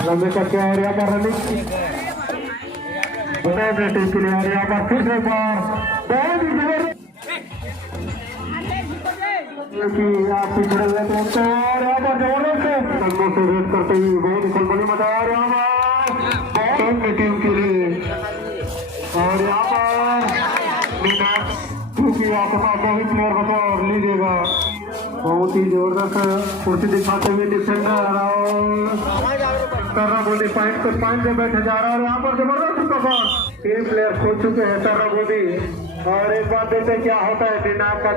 लंबे करके और यहाँ पर रनिंग टीम के लिए और यहाँ पर फिर से बार बहुत ही जबरदस्त आप पिछड़े हुए तो और यहाँ पर जबरदस्त लंबों से रेड करते हुए बहुत ही खलबली मचा और यहाँ पर टीम के लिए और यहाँ पर क्योंकि आपके पास दो ही प्लेयर बचा और लीजिएगा बहुत ही जबरदस्त कुर्सी दिखाते हुए डिफेंडर कर्रा बोली पॉइंट पे बैठे जा रहा है और यहाँ पर जबरदस्त पकड़ 3 प्लेयर खो चुके हैं कर्रा बोली और एक बात देखते हैं क्या होता है दिनाम का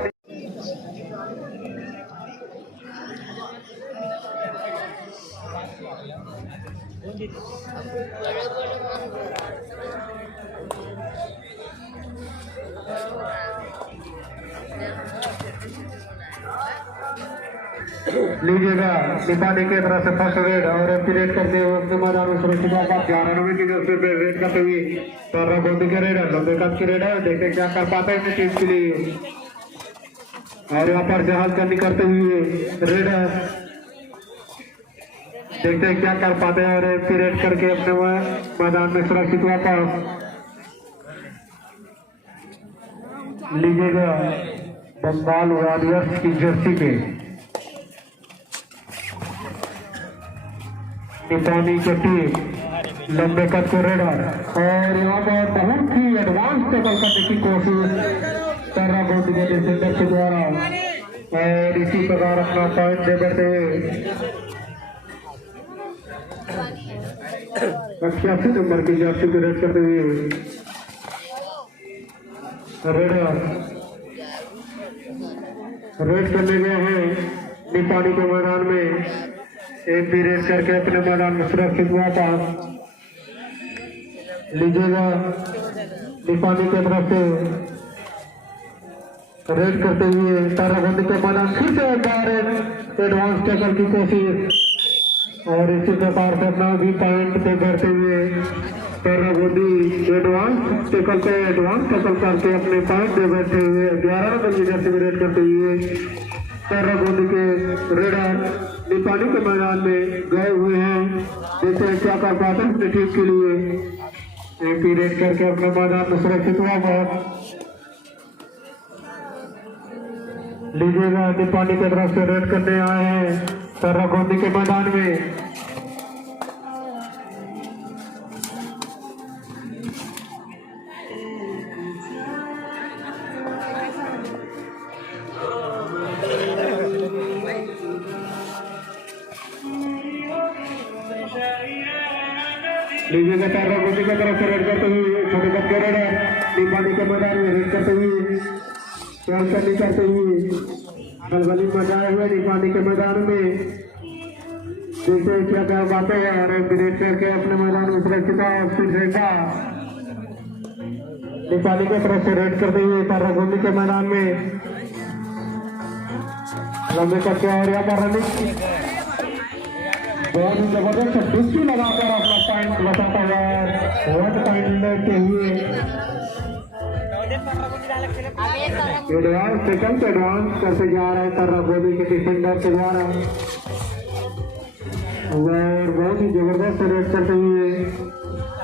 लीजिएगा निपानी की तरफ से फर्स्ट रेड और रेड करते हुए अपने मैदान में सुरक्षित आप 11 नंबर की तरफ से रेड करते हुए कर्रा बोली के रेड है लंबे कद की रेड है देखते क्या कर पाते हैं टीम के लिए और यहाँ पर जहाज करनी करते हुए रेड है देखते हैं क्या कर पाते हैं और रेड करके अपने मैदान में सुरक्षित वापस लीजिएगा बंगाल वॉरियर्स की जर्सी पे निपानी की टीम लंबे कद को रेडर और यहाँ पर बहुत ही एडवांस टैकल करने की कोशिश कर्रा बोली के डिफेंडर के द्वारा और इसी प्रकार अपना पॉइंट दे बैठे 88 नंबर की जर्सी को रेड करते हुए रेडर रेड करने गए हैं निपानी के मैदान में एक भी रेड करके अपने मैदान में सुरक्षित हुआ था लीजिएगा निपानी की तरफ से रेड करते हुए ताराबंदी के मैदान फिर से एडवांस टैकल की कोशिश और इसी प्रकार से अपना भी पॉइंट पे करते हुए ताराबंदी एडवांस टैकल करके अपने पॉइंट पे बैठे हुए 11 नंबर की जर्सी में रेड करते हुए ताराबंदी के रेडर निपानी के मैदान में गए हुए हैं देखते हैं क्या कर पाते हैं अपने टीम के लिए एपी रेड करके अपने मैदान में सुरक्षित हुआ बहुत लीजिएगा निपानी की तरफ से रेड करने आए हैं ताराबंदी के मैदान में लीजिएगा ताराबंदी की तरफ से रेड करते हुए छोटे कद के रेडर निपानी के मैदान में रेड करते हुए करनी करते हुए गलगली मचाए हुए निपानी के मैदान में देखते क्या क्या बातें हैं और रेड करके अपने मैदान में सुरक्षित निपानी की तरफ से रेड करते हुए ताराबंदी के मैदान में लंबे करके और यहाँ पर रनिंग बहुत ही जबरदस्त डुबकी लगाकर अपना पॉइंट बचाता हुआ बहुत पॉइंट लेते हुए एडवांस करते जा रहे हैं ताराबंदी के डिफेंडर के द्वारा और बहुत ही जबरदस्त रेड करते हुए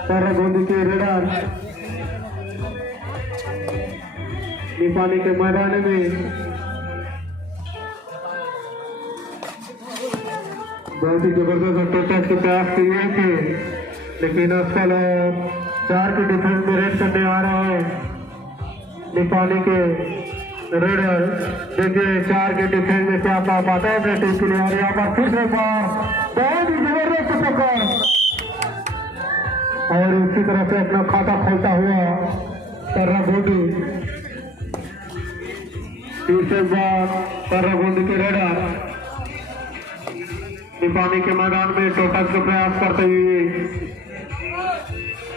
ताराबंदी के रेडर निपानी के मैदान में बहुत ही जबरदस्त टोटल के प्रयास किए थे लेकिन आजकल 4 के डिफेंस में रेड करने आ रहा है निपानी के रेडर देखिए 4 के डिफेंस में क्या पाता है अपने टीम के लिए और यहाँ पर फिर से बार बहुत ही जबरदस्त पकड़ और इसी तरह से अपना खाता खोलता हुआ ताराबंदी तीसरे बार ताराबंदी के रेडर निपानी के मैदान में टोटल का प्रयास करते हुए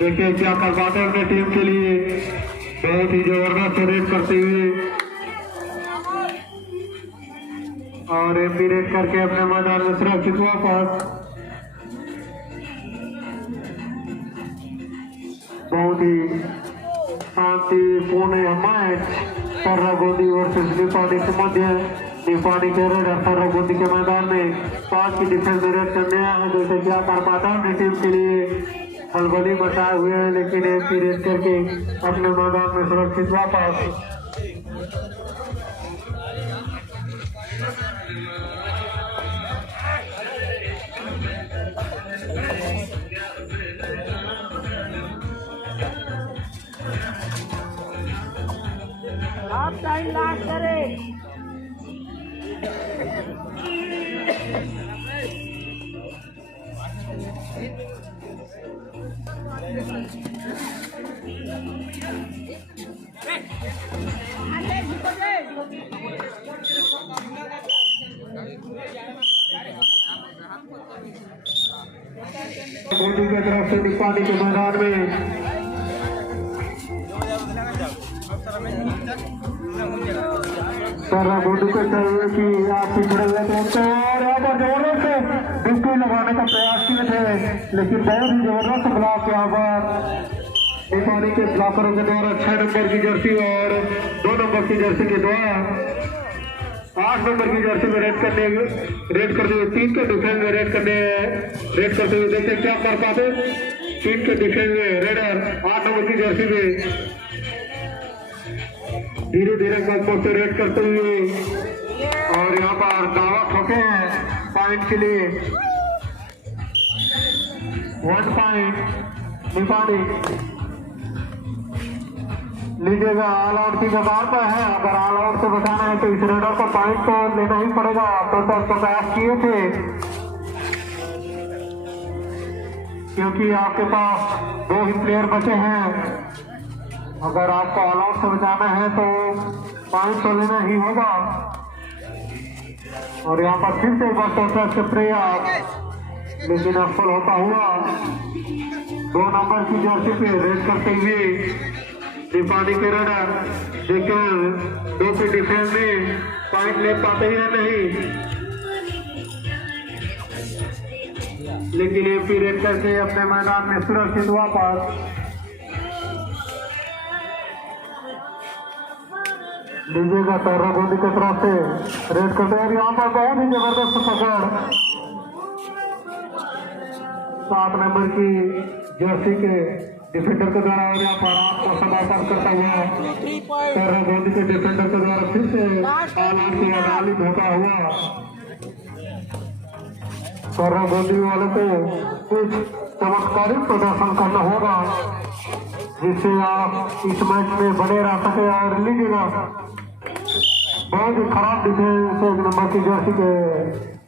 देखिए क्या कर पाते हैं अपने टीम के लिए बहुत ही जबरदस्त रेड करते हुए और एमपी रेड करके अपने मैदान में सुरक्षित वापस बहुत ही शांतिपूर्ण मैच ताराबंदी वर्सेस निपानी के मध्य दीपानी के रेड सरगुंदी के मैदान में 5 की डिफेंस में रेड करने आया है। जैसे क्या कर पाता है अपनी टीम के लिए हलबली बचाए हुए हैं, लेकिन एक की रेड करके अपने मैदान में सुरक्षित वापस। आप टाइम लास्ट करें। गोल्डी की तरफ से दीपानी के मैदान में गोल्डी को चाहिए कि आप पिछड़े हुए थे और यहाँ पर जबरदस्त से डुबकी लगाने का प्रयास किए थे, लेकिन बहुत ही जबरदस्त ब्लॉक यहाँ पर दीपानी के ब्लॉकरों के द्वारा 6 नंबर की जर्सी और 2 नंबर की जर्सी के द्वारा 8 नंबर की जर्सी में रेड करते हुए 3 के डिफेंस में रेड करते हुए देखते क्या कर पाते। 3 के डिफेंस में रेडर 8 नंबर की जर्सी में धीरे धीरे कल्पों से रेड करते हुए और यहाँ पर दावा ठोके हैं पॉइंट के लिए 1 पॉइंट दीपानी लीजिएगा। ऑल आउट की कगार पर है, अगर ऑल आउट से बचाना है तो इस रेडर को पॉइंट तो लेना ही पड़ेगा। तो प्रयास किए थे क्योंकि आपके पास 2 ही प्लेयर बचे हैं, अगर आपको ऑल आउट से बचाना है तो पॉइंट तो लेना ही होगा। और यहाँ पर फिर से एक बार से प्रयास, लेकिन असफल होता हुआ 2 नंबर की जर्सी पे रेड करते हुए दीपानी के रेडर लेकिन 2 के डिफेंस में पॉइंट ले पाते ही नहीं, लेकिन एमपी रेड करके अपने मैदान में सुरक्षित वापस। लीजिएगा सरगुंदी की तरफ से रेड करते हैं। यहाँ पर बहुत ही जबरदस्त पकड़ 7 नंबर की जर्सी के डिफेंडर के द्वारा और यहाँ पर आपको समर्थन करता हुआ सरगुंदी के डिफेंडर के द्वारा फिर से आलान की अदाली धोखा हुआ। सरगुंदी वालों को कुछ चमत्कारिक प्रदर्शन करना होगा जिससे आप इस मैच में बने रह सके। और लीजिएगा बहुत ही खराब डिफेंस 1 नंबर की जर्सी के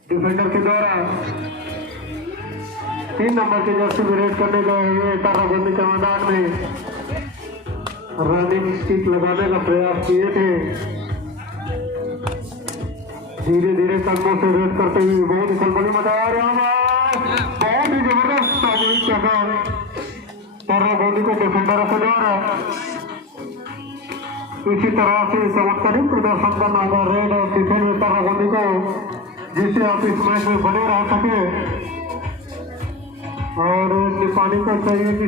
डिफेंडर के द्वारा 3 नंबर की जर्सी में रेड करने गए हुए सरगुंदी के मैदान में रनिंग स्टिक लगाने का प्रयास किए थे। धीरे धीरे कदमों से रेड करते हुए बहुत ही खलबली मचाया बहुत ही जबरदस्त सरगुंदी को डिफेंडर से द्वारा इसी तरह से चमत्कारिक प्रदर्शन करना होगा रेड और डिफेंस में सरगुंदी को, जिससे आप इस मैच में बने रह सके। और दीपानी को चाहिए कि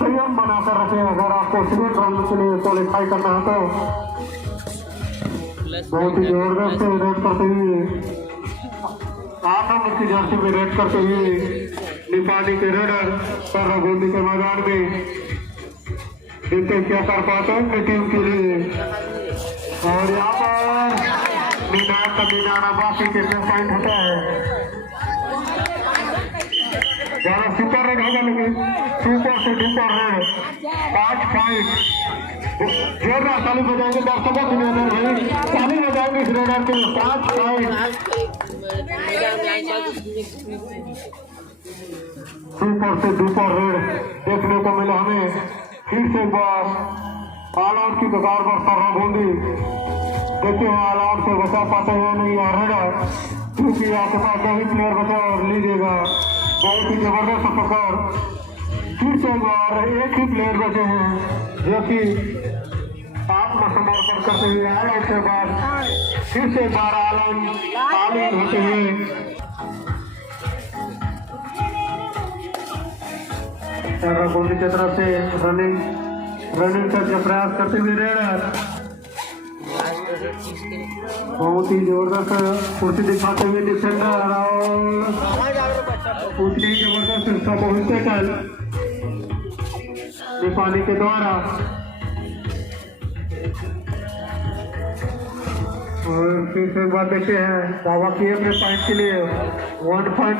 संयम बनाकर रखे अगर आपको सिविल राउंड के लिए क्वालिफाई करना है तो। बहुत ही जबरदस्त रेड करते हुए 8 नंबर की जर्सी में रेड करते हुए दीपानी के रेडर सरगुंदी के मैदान में देखते क्या कर पाते हैं अपनी टीम के लिए। और यहाँ पर मीनाना बाकी कितने पॉइंट होता है ज्यादा सुपर रेड होगा, लेकिन सुपर से डुपर रेड 5 पॉइंट जोरदार ताली बजाएंगे दर्शकों के लिए भाई, ताली बजाएंगे इस रेडर के 5 पॉइंट सुपर से डुपर रेड देखने को मिला हमें। फिर से एक बार ऑल आउट की कगार पर सरगुंदी देखते हैं ऑल आउट से बचा पाते हैं नहीं और रेडर, क्योंकि आपके पास 2 ही प्लेयर बचा। और लीजिएगा बहुत ही जबरदस्त पकड़ फिर से एक बार 1 ही प्लेयर बचे हैं जो कि आत्मसमर्पण करते हुए ऑल आउट के बाद फिर से एक बार ऑल आउट होते हुए सरगुंदी की तरफ से रनिंग का प्रयास करते हुए रेडर बहुत ही जबरदस्त कुर्सी दिखाते हुए डिफेंडर और उसकी जबरदस्त समूहित टैकल नेपाली के द्वारा और फिर से एक बार देखते हैं दावा किए अपने पॉइंट के लिए 1 पॉइंट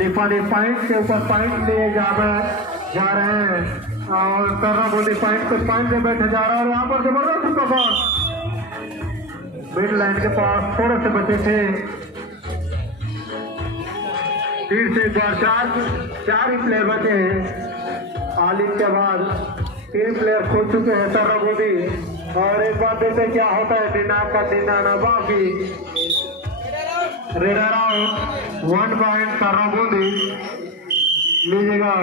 नेपाली पॉइंट के ऊपर पॉइंट लिए जा रहे हैं और कर्रा बोली पॉइंट पे पॉइंट पे बैठे जा रहा है और यहाँ पर जबरदस्त परफॉर्म मिड लाइन के पास थोड़े से बचे थे फिर से चार ही प्लेयर बचे हैं आलिम के बाद 3 प्लेयर खो चुके हैं कर्रा बोली और एक बार देखते क्या होता है दिनाना बाकी रेडर आउट 1 पॉइंट कर्रा बोली लीजिएगा।